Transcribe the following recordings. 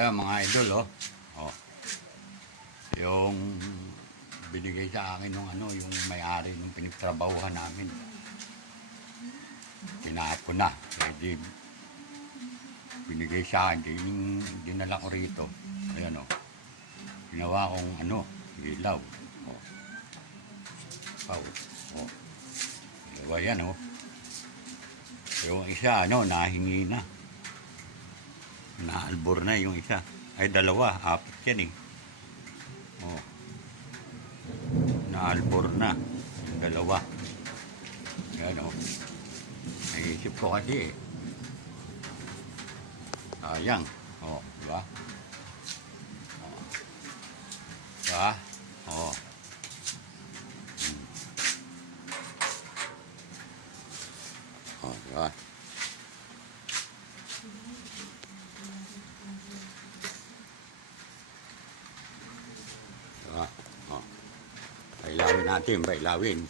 Ayan mga idol, oh. Oh. Yung binigay sa akin ng ano, yung may-ari ng pinagtrabahuhan namin. Tinapon na. Eh, di, binigay sa akin, dinala ko rito. Ayan, oh. Ginawa kong ano, ilaw. Oh. Pau. Oh. Diba yan, oh. Yung isa, ano, nahingi na. Naalbor na yung isa. Ay, dalawa. Apat yan, eh. Oh. Naalbor na. Yung dalawa. Yan, oh. Naisip ko kasi, eh. Sayang. Oh, diba? Oh. Diba? Oh. Oh, diba? Diba? Oh. Pailawin natin, pailawin.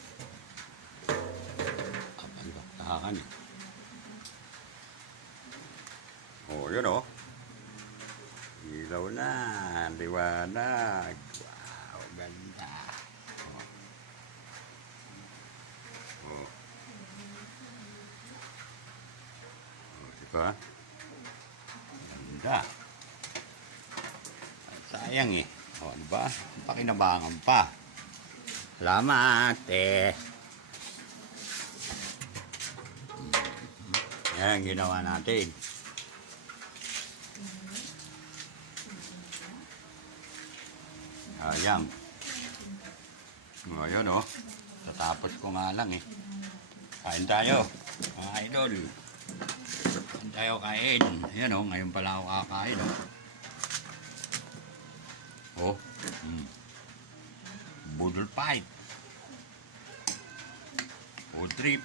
Tahakan eh. Oh, yun oh. Ilaw na, liwanag. Wow, ganda. Oh. Oh. Oh, diba? Ganda. Sayang eh. O, diba? Pakinabangan pa. Salamat eh. Yan, ginawa natin. Ayan. O, yun o. Tatapos ko nga lang eh. Kain tayo. Mga idol. Kain tayo kain. Ayan o, ngayon pala ako kakain o. Oh, budol fight. Food trip.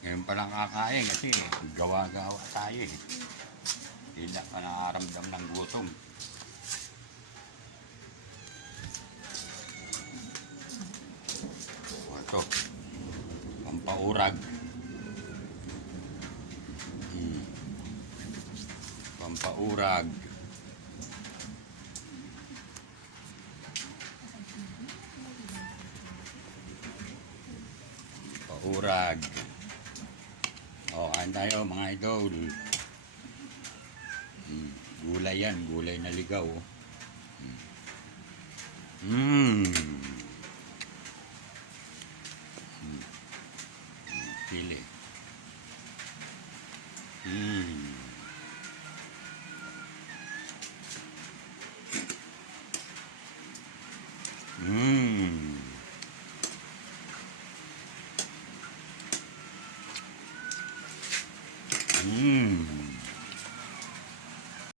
Ngayon pa lang kakain kasi gawa-gawa tayo eh. Hindi na nakaramdam ng gutom. O ito, pampaurag. Pampaurag. Urag. O, kain tayo mga idol. Gulay yan, gulay na ligaw. Pili.